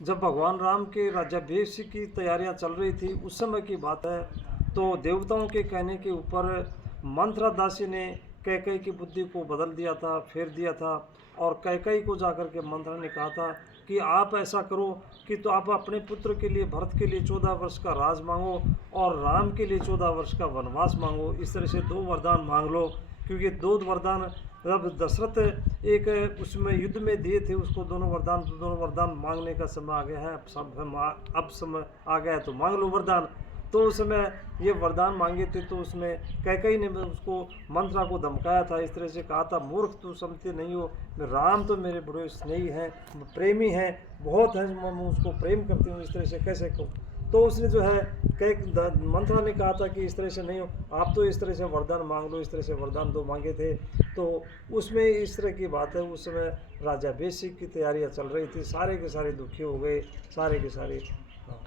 जब भगवान राम के राज्याभिषेक की तैयारियां चल रही थी उस समय की बात है। तो देवताओं के कहने के ऊपर मंत्रा दासी ने कैकई की बुद्धि को बदल दिया था, फेर दिया था। और कैकई को जाकर के मंत्रा ने कहा था कि आप ऐसा करो कि तो आप अपने पुत्र के लिए, भरत के लिए 14 वर्ष का राज मांगो और राम के लिए 14 वर्ष का वनवास मांगो। इस तरह से दो वरदान मांग लो, क्योंकि दो वरदान जब दशरथ एक उसमें युद्ध में दिए थे उसको, दोनों वरदान मांगने का समय आ गया है। अब समय आ गया है तो मांग लो वरदान। तो उस समय ये वरदान मांगे थे। तो उसमें कैकई ने उसको, मंत्रा को धमकाया था, इस तरह से कहा था, मूर्ख तू समझते नहीं हो, राम तो मेरे बड़े स्नेही हैं, प्रेमी हैं, बहुत हैं, मैं उसको प्रेम करती हूँ, इस तरह से कैसे कहूँ। तो उसने जो है मंत्रा ने कहा था कि इस तरह से नहीं हो, आप तो इस तरह से वरदान मांग लो। इस तरह से वरदान दो मांगे थे। तो उसमें इस तरह की बात है। उस समय राज्याभिषेक की तैयारियां चल रही थी, सारे के सारे दुखी हो गए, सारे के सारे। हाँ।